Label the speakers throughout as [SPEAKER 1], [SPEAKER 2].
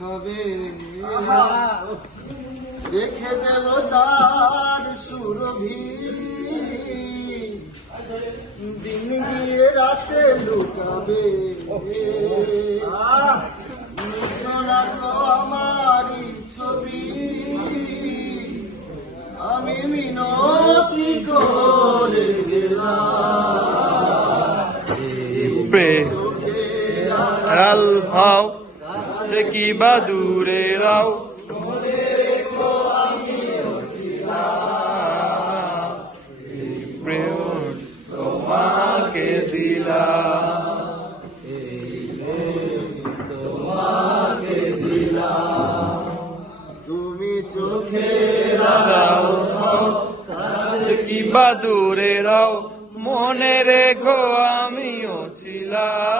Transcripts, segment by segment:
[SPEAKER 1] হবে রেখে দেব তার সুরভি। দিন গিয়ে রাতে লুকাবে। আমারই ছবি। আমি মিনতি করে গেলাম।
[SPEAKER 2] হাও সে কি বা দূরে রাও? প্রেম তোমাকে দিলাম।
[SPEAKER 1] তুমি চোখে
[SPEAKER 2] রাও কি বা দূরে রাও? মনে রেখো, আমিও ছিলাম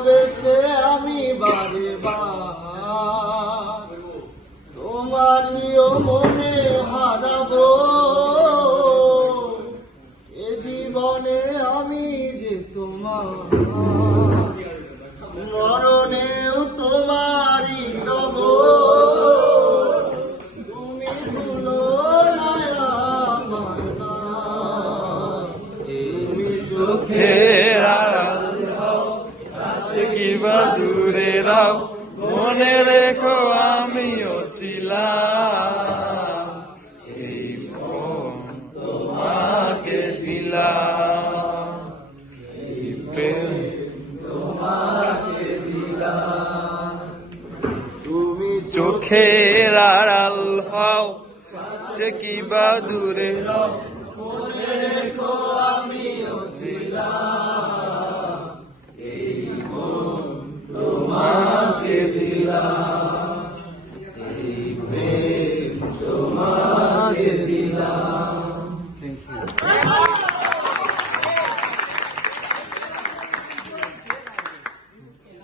[SPEAKER 1] ভালোবেসে আমি বারে বার। তোমারই ও মনে হারাবো। এ জীবনে আমি যে তোমার। মরণেও তোমারই রব। তুমি ভুলো
[SPEAKER 2] সে কি বা দূরে রাও, মনে রেখো আমিও ছিলাম। এই তোমাকে দিলাম। এই প্রেম
[SPEAKER 1] তুমি
[SPEAKER 2] চোখের আড়াল হও সে কি বা দূরে রাও,
[SPEAKER 1] মনে রেখো ما في الله